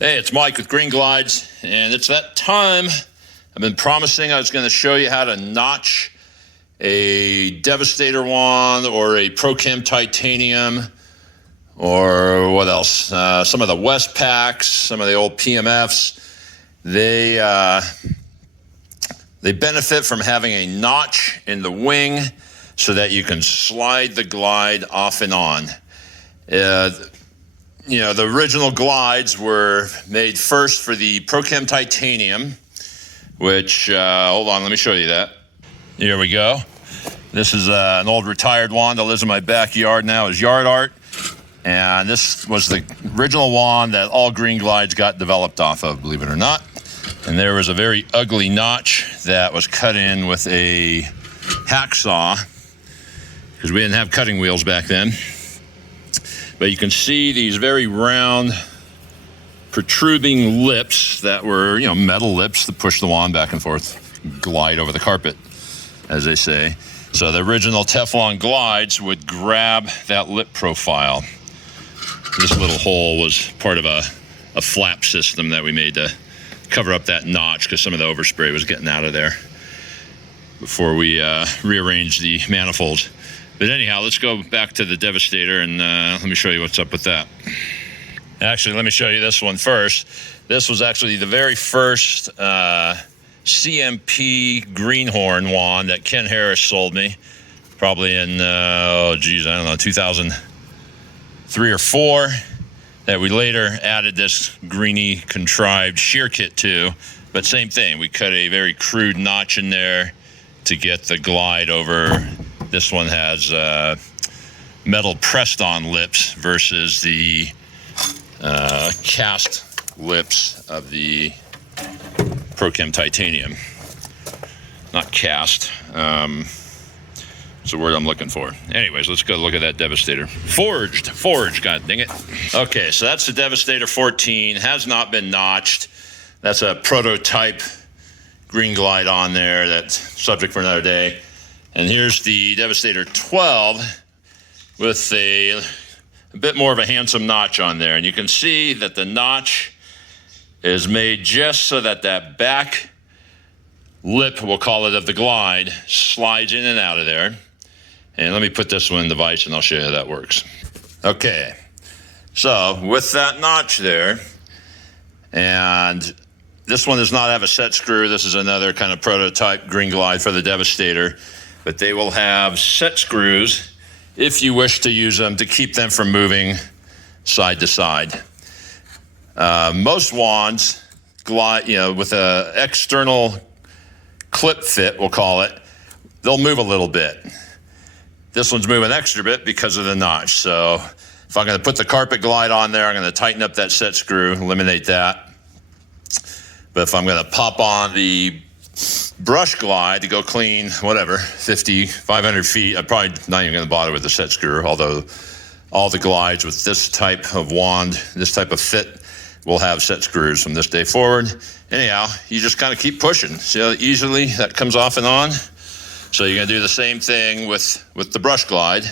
Hey, it's Mike with Green Glides, and it's that time. I've been promising I was going to show you how to notch a Devastator wand or a Pro-Chem Titanium, or what else? Some of the Westpaks, some of the old PMFs. They benefit from having a notch in the wing so that you can slide the glide off and on. The original glides were made first for the Pro-Chem Titanium, which, hold on, let me show you that. Here we go. This is an old retired wand that lives in my backyard now as yard art. And this was the original wand that all Green Glides got developed off of, believe it or not. And there was a very ugly notch that was cut in with a hacksaw, because we didn't have cutting wheels back then. But you can see these very round, protruding lips that were, metal lips that push the wand back and forth, glide over the carpet, as they say. So the original Teflon glides would grab that lip profile. This little hole was part of a flap system that we made to cover up that notch because some of the overspray was getting out of there before we rearranged the manifolds. But anyhow, let's go back to the Devastator and let me show you what's up with that. Actually, let me show you this one first. This was actually the very first CMP greenhorn wand that Ken Harris sold me, probably in, 2003 or 4, that we later added this greeny contrived shear kit to. But same thing, we cut a very crude notch in there to get the glide over. This one has metal pressed on lips versus the cast lips of the Pro-Chem Titanium. Not cast. It's the word I'm looking for. Anyways, let's go look at that Devastator. Forged, god dang it. Okay, so that's the Devastator 14. Has not been notched. That's a prototype Green Glide on there. That's subject for another day. And here's the Devastator 12 with a bit more of a handsome notch on there. And you can see that the notch is made just so that that back lip, we'll call it, of the glide slides in and out of there. And let me put this one in the vise and I'll show you how that works. Okay, so with that notch there, and this one does not have a set screw. This is another kind of prototype Green Glide for the Devastator. But they will have set screws if you wish to use them to keep them from moving side to side. Most wands glide, with an external clip fit, we'll call it, they'll move a little bit. This one's moving extra bit because of the notch. So if I'm going to put the carpet glide on there, I'm going to tighten up that set screw, eliminate that. But if I'm going to pop on the brush glide to go clean, 500 feet, I'm probably not even going to bother with the set screw, although all the glides with this type of wand, this type of fit, will have set screws from this day forward. Anyhow, you just kind of keep pushing. See how easily that comes off and on? So you're going to do the same thing with the brush glide,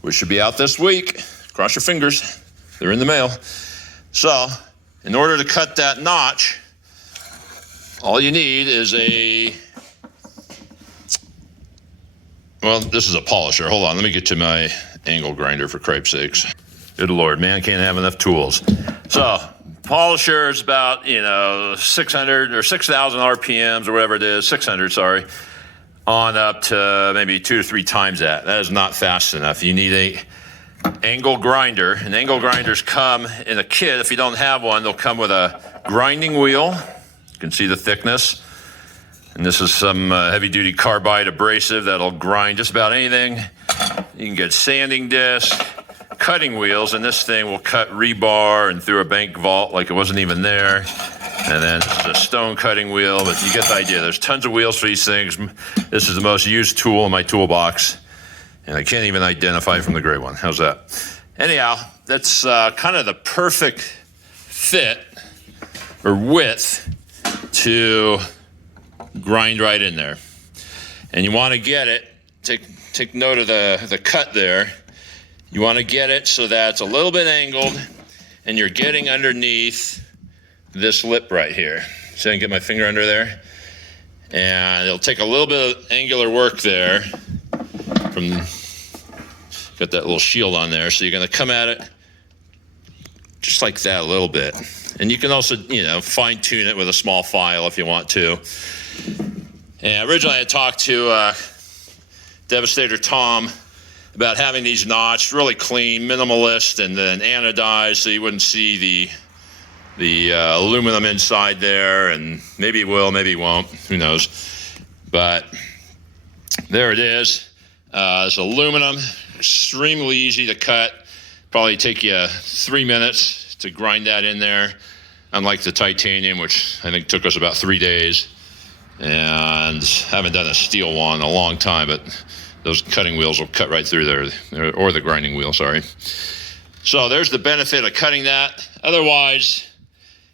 which should be out this week. Cross your fingers. They're in the mail. So in order to cut that notch, all you need is this is a polisher. Hold on, let me get to my angle grinder for cripe's sakes. Good Lord, man can't have enough tools. So, polisher is about, 600 or 6,000 RPMs or whatever it is, 600, sorry, on up to maybe 2 to 3 times that. That is not fast enough. You need a angle grinder, and angle grinders come in a kit. If you don't have one, they'll come with a grinding wheel. You can see the thickness. And this is some heavy-duty carbide abrasive that'll grind just about anything. You can get sanding disc, cutting wheels, and this thing will cut rebar and through a bank vault like it wasn't even there. And then this is a stone cutting wheel, but you get the idea. There's tons of wheels for these things. This is the most used tool in my toolbox, and I can't even identify from the gray one. How's that? Anyhow, that's kind of the perfect fit or width to grind right in there. And you want to get it, take note of the cut there. You want to get it so that it's a little bit angled and you're getting underneath this lip right here. See, I can get my finger under there, and it'll take a little bit of angular work there. Got that little shield on there, so you're going to come at it just like that a little bit. And you can also, fine tune it with a small file if you want to. And originally I talked to Devastator Tom about having these notched, really clean, minimalist, and then anodized, so you wouldn't see the aluminum inside there. And maybe it will, maybe it won't, who knows. But there it is. It's aluminum, extremely easy to cut. Probably take you 3 minutes to grind that in there, unlike the titanium, which I think took us about 3 days. And haven't done a steel one in a long time, but those cutting wheels will cut right through there, or the grinding wheel, sorry. So there's the benefit of cutting that. Otherwise,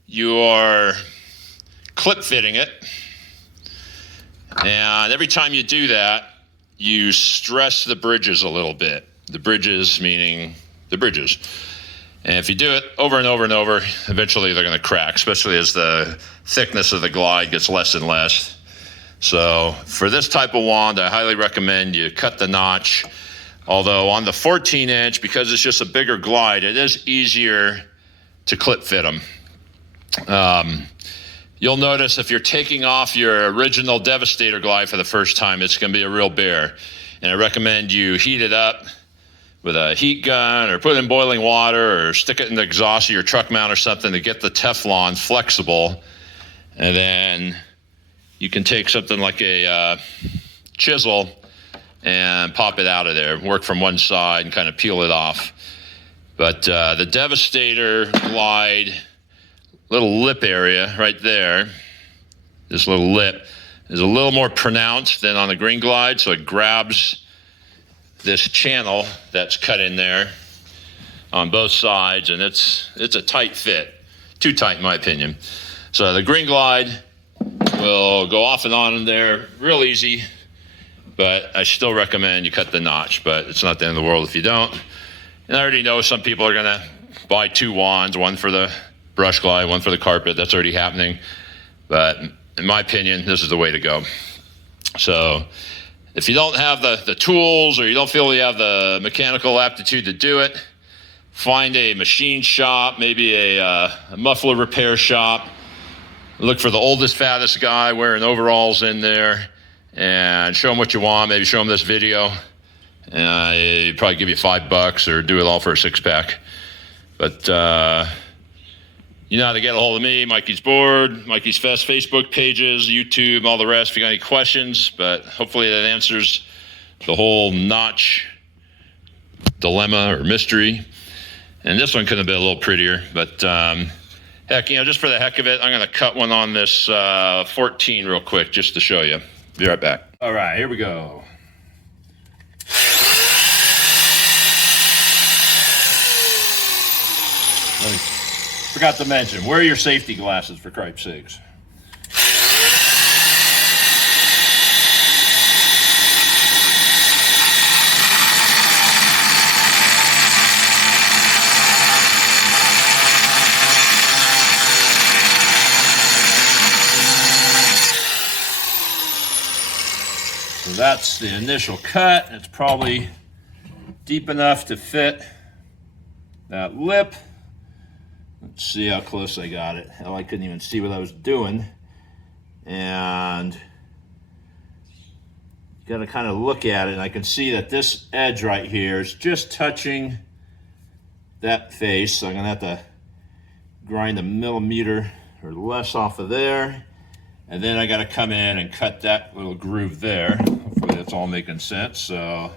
you are clip fitting it. And every time you do that, you stress the bridges a little bit. The bridges meaning the bridges. And if you do it over and over and over, eventually they're going to crack, especially as the thickness of the glide gets less and less. So for this type of wand, I highly recommend you cut the notch. Although on the 14-inch, because it's just a bigger glide, it is easier to clip fit them. You'll notice if you're taking off your original Devastator glide for the first time, it's going to be a real bear. And I recommend you heat it up with a heat gun, or put it in boiling water, or stick it in the exhaust of your truck mount or something to get the Teflon flexible. And then you can take something like a chisel and pop it out of there, work from one side and kind of peel it off. But the Devastator glide little lip area right there, this little lip, is a little more pronounced than on the Green Glide, so it grabs this channel that's cut in there on both sides, and it's a tight fit, too tight in my opinion. So the Green Glide will go off and on in there real easy, but I still recommend you cut the notch, but it's not the end of the world if you don't. And I already know some people are gonna buy 2 wands, one for the brush glide, one for the carpet. That's already happening, but in my opinion, this is the way to go. So if you don't have the tools, or you don't feel you have the mechanical aptitude to do it, find a machine shop, maybe a muffler repair shop. Look for the oldest, fattest guy wearing overalls in there, and show them what you want. Maybe show them this video. He'd probably give you $5 or do it all for a 6-pack. But you know how to get a hold of me, Mikey's Board, Mikey's Fest Facebook pages, YouTube, all the rest if you got any questions. But hopefully that answers the whole notch dilemma or mystery. And this one could have been a little prettier, but heck, just for the heck of it, I'm going to cut one on this 14 real quick just to show you. Be right back. All right, here we go. Forgot to mention, wear your safety glasses for cripe's sakes. So that's the initial cut. It's probably deep enough to fit that lip. Let's see how close I got it. Hell, I couldn't even see what I was doing. And you got to kind of look at it, and I can see that this edge right here is just touching that face. So I'm going to have to grind a millimeter or less off of there. And then I got to come in and cut that little groove there. Hopefully that's all making sense. So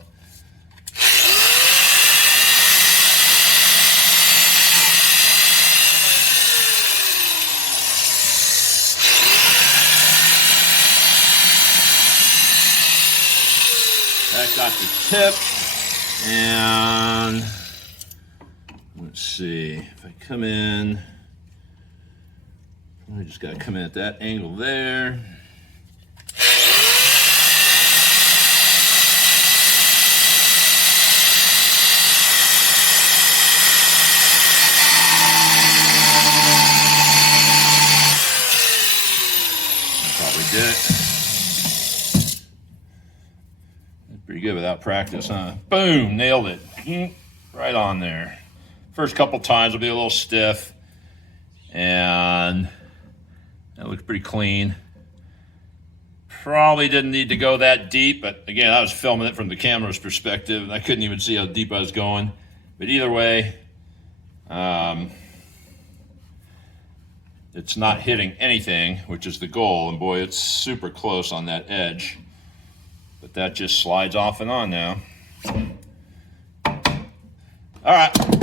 that got the tip, and let's see, if I come in, I just got to come in at that angle there. Did it. That's pretty good without practice, huh? Boom, nailed it. Right on there. First couple times will be a little stiff, and that looks pretty clean. Probably didn't need to go that deep, but again, I was filming it from the camera's perspective, and I couldn't even see how deep I was going. But either way, it's not hitting anything, which is the goal. And boy, it's super close on that edge. But that just slides off and on now. All right.